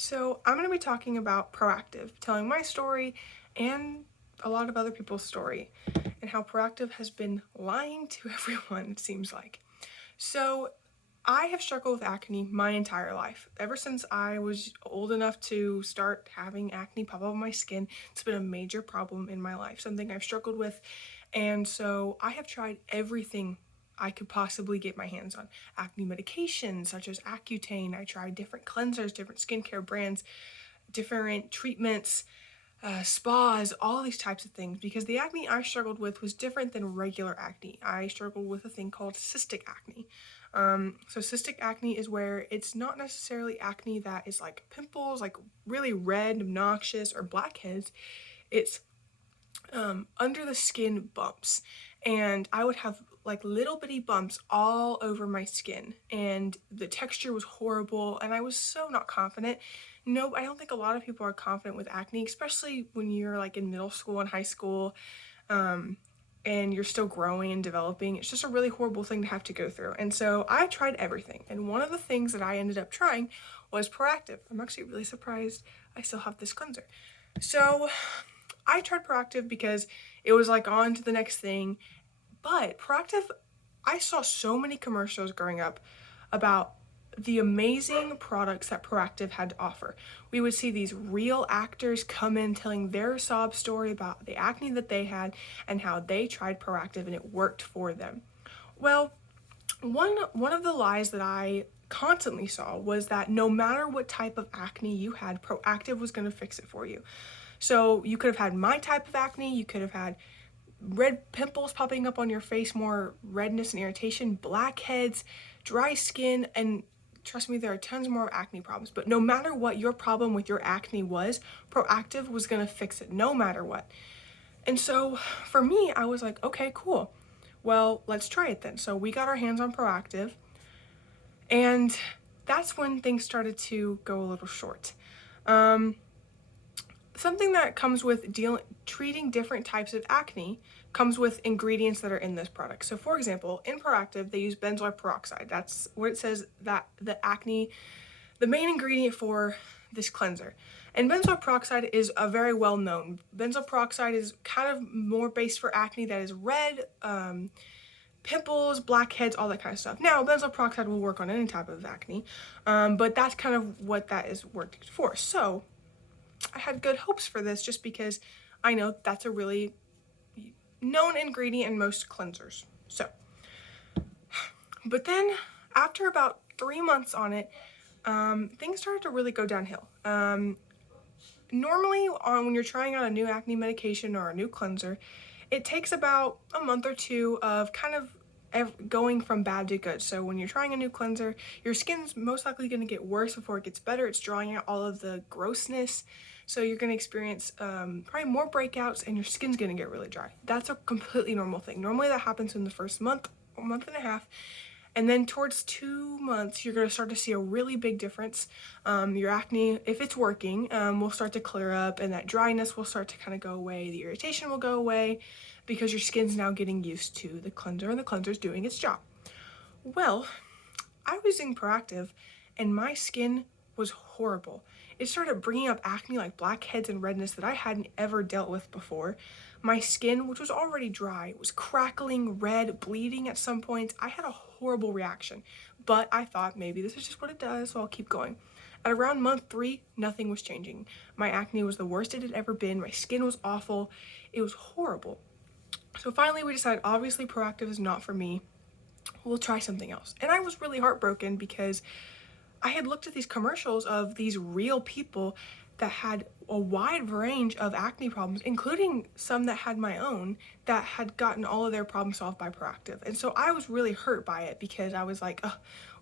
So, I'm going to be talking about Proactiv, telling my story and a lot of other people's story, and how Proactiv has been lying to everyone, it seems like. So, I have struggled with acne my entire life. Ever since I was old enough to start having acne pop up on my skin, it's been a major problem in my life, something I've struggled with. And so I have tried everything I could possibly get my hands on. Acne medications such as Accutane. I tried different cleansers, different skincare brands, different treatments, spas, all these types of things, because the acne I struggled with was different than regular acne. I struggled with a thing called cystic acne. So cystic acne is where it's not necessarily acne that is like pimples, like really red, obnoxious, or blackheads. It's under the skin bumps, and I would have like little bitty bumps all over my skin, and the texture was horrible, and I was so not confident. No, I don't think a lot of people are confident with acne, especially when you're like in middle school and high school, um, and you're still growing and developing. It's just a really horrible thing to have to go through. And so I tried everything, and one of the things that I ended up trying was Proactiv. I'm actually really surprised I still have this cleanser. So I tried Proactiv because it was like on to the next thing. But Proactiv, I saw so many commercials growing up about the amazing products that Proactiv had to offer. We would see these real actors come in telling their sob story about the acne that they had and how they tried Proactiv and it worked for them. Well, one of the lies that I constantly saw was that no matter what type of acne you had, Proactiv was going to fix it for you. So you could have had my type of acne, you could have had red pimples popping up on your face, more redness and irritation, blackheads, dry skin, and trust me, there are tons more acne problems. But no matter what your problem with your acne was, Proactiv was gonna fix it no matter what. And so for me, I was like, okay, cool. Well, let's try it then. So we got our hands on Proactiv, and that's when things started to go a little short. Um, Something that comes with treating different types of acne comes with ingredients that are in this product. So for example, in Proactiv, they use benzoyl peroxide. That's what it says, that the main ingredient for this cleanser. And benzoyl peroxide is a very well known. Benzoyl peroxide is kind of more based for acne that is red, pimples, blackheads, all that kind of stuff. Now, benzoyl peroxide will work on any type of acne, but that's kind of what that is worked for. So I had good hopes for this just because I know that's a really known ingredient in most cleansers. So, but then after about 3 months on it, things started to really go downhill. Normally, when you're trying out a new acne medication or a new cleanser, it takes about a month or two of kind of going from bad to good. So when you're trying a new cleanser, your skin's most likely going to get worse before it gets better. It's drawing out all of the grossness. So you're going to experience probably more breakouts, and your skin's going to get really dry. That's a completely normal thing. Normally that happens in the first month or month and a half. And then towards 2 months, you're going to start to see a really big difference. Your acne, if it's working, will start to clear up, and that dryness will start to kind of go away. The irritation will go away because your skin's now getting used to the cleanser, and the cleanser's doing its job. Well, I was using Proactiv, and my skin was horrible. It started bringing up acne like blackheads and redness that I hadn't ever dealt with before. My skin, which was already dry, was crackling, red, bleeding at some points. I had a horrible reaction, but I thought maybe this is just what it does, so I'll keep going. At around month 3, nothing was changing. My acne was the worst it had ever been. My skin was awful. It was horrible. So finally we decided obviously Proactiv is not for me. We'll try something else. And I was really heartbroken because I had looked at these commercials of these real people that had a wide range of acne problems, including some that had my own, that had gotten all of their problems solved by Proactiv. And so I was really hurt by it because I was like,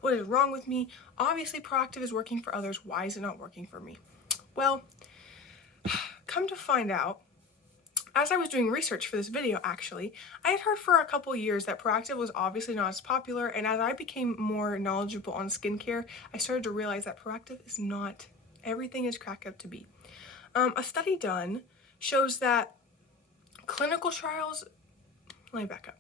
what is wrong with me? Obviously Proactiv is working for others. Why is it not working for me? Well, come to find out, as I was doing research for this video, actually, I had heard for a couple years that Proactiv was obviously not as popular, and as I became more knowledgeable on skincare, I started to realize that Proactiv is not everything is cracked up to be. A study done shows that clinical trials, let me back up.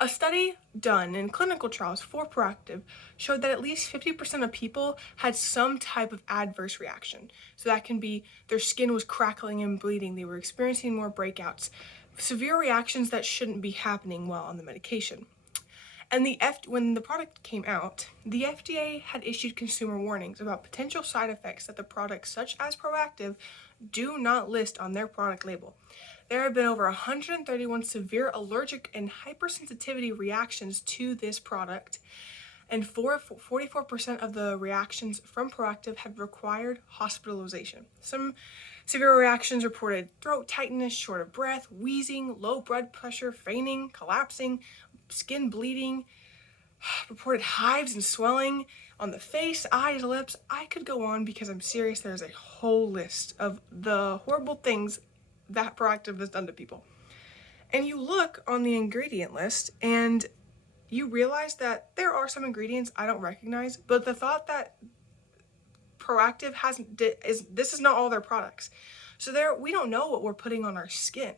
A study done in clinical trials for Proactiv showed that at least 50% of people had some type of adverse reaction. So that can be their skin was crackling and bleeding, they were experiencing more breakouts, severe reactions that shouldn't be happening while on the medication. And when the product came out, the FDA had issued consumer warnings about potential side effects that the products, such as Proactiv, do not list on their product label. There have been over 131 severe allergic and hypersensitivity reactions to this product, and 44% of the reactions from Proactiv have required hospitalization. Some severe reactions reported throat tightness, short of breath, wheezing, low blood pressure, fainting, collapsing, skin bleeding, reported hives and swelling on the face, eyes, lips. I could go on because I'm serious. There's a whole list of the horrible things that Proactiv has done to people. And you look on the ingredient list and you realize that there are some ingredients I don't recognize, but the thought that Proactiv this is not all their products. So we don't know what we're putting on our skin.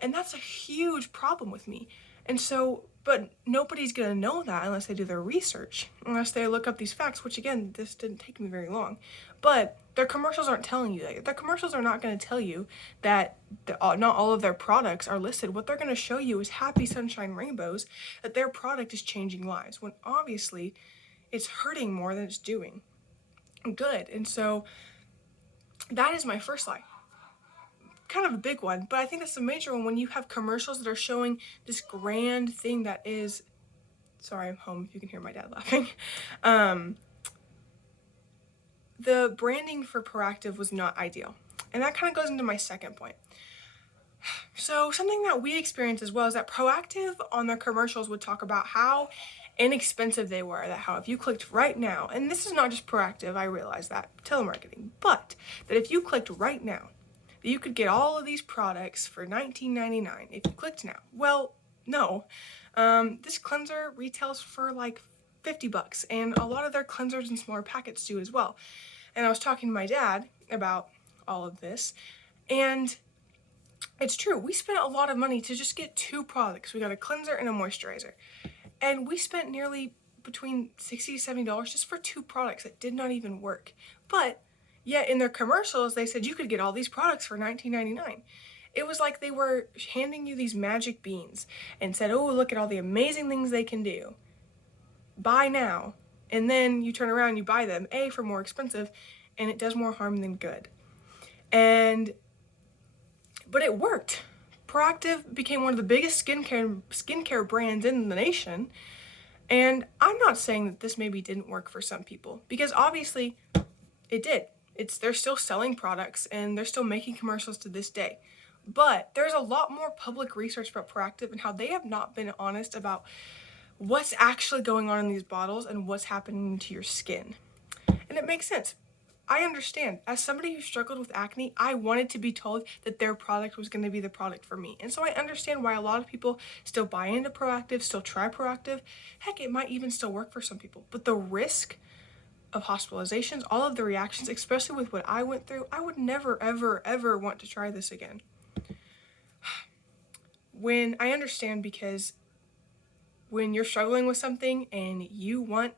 And that's a huge problem with me. And so, but nobody's gonna know that unless they do their research, unless they look up these facts, which again, this didn't take me very long. But their commercials aren't telling you that. Their commercials are not gonna tell you that not all of their products are listed. What they're gonna show you is happy sunshine rainbows, that their product is changing lives, when obviously it's hurting more than it's doing good. And so that is my first lie. Kind of a big one, but I think that's the major one when you have commercials that are showing this grand thing that is, sorry, I'm home if you can hear my dad laughing. The branding for Proactiv was not ideal. And that kind of goes into my second point. So something that we experienced as well is that Proactiv on their commercials would talk about how inexpensive they were, that how if you clicked right now, and this is not just Proactiv, I realize that, telemarketing, but that if you clicked right now, you could get all of these products for $19.99 if you clicked now. Well, no. This cleanser retails for like $50, and a lot of their cleansers in smaller packets do as well. And I was talking to my dad about all of this, and it's true. We spent a lot of money to just get 2 products. We got a cleanser and a moisturizer. And we spent nearly between $60 to $70 just for 2 products that did not even work. But yet in their commercials, they said you could get all these products for $19.99. It was like they were handing you these magic beans and said, oh, look at all the amazing things they can do. Buy now. And then you turn around and you buy them, A, for more expensive, and it does more harm than good. But it worked. Proactiv became one of the biggest skincare brands in the nation. And I'm not saying that this maybe didn't work for some people, because obviously it did. They're still selling products and they're still making commercials to this day. But there's a lot more public research about Proactiv and how they have not been honest about what's actually going on in these bottles and what's happening to your skin. And it makes sense. I understand. As somebody who struggled with acne, I wanted to be told that their product was going to be the product for me. And so I understand why a lot of people still buy into Proactiv, still try Proactiv. Heck, it might even still work for some people. But the risk of hospitalizations, all of the reactions, especially with what I went through, I would never, ever, ever want to try this again. When I understand, because when you're struggling with something and you want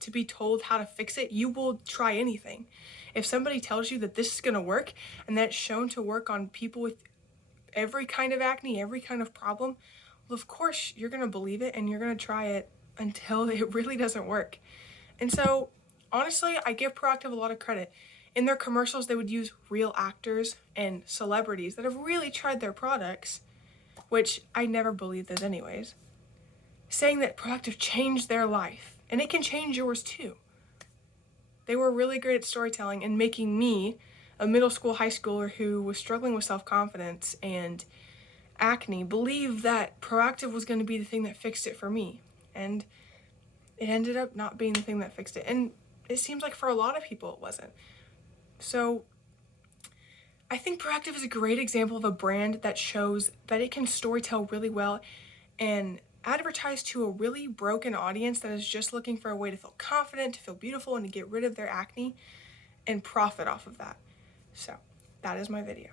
to be told how to fix it, you will try anything. If somebody tells you that this is going to work and that's shown to work on people with every kind of acne, every kind of problem, well, of course you're going to believe it and you're going to try it until it really doesn't work. And so honestly, I give Proactiv a lot of credit. In their commercials, they would use real actors and celebrities that have really tried their products, which I never believed this anyways, saying that Proactiv changed their life, and it can change yours too. They were really great at storytelling and making me, a middle school, high schooler who was struggling with self-confidence and acne, believe that Proactiv was going to be the thing that fixed it for me. And it ended up not being the thing that fixed it. And it seems like for a lot of people it wasn't. So I think Proactiv is a great example of a brand that shows that it can storytell really well and advertise to a really broken audience that is just looking for a way to feel confident, to feel beautiful, and to get rid of their acne and profit off of that. So that is my video.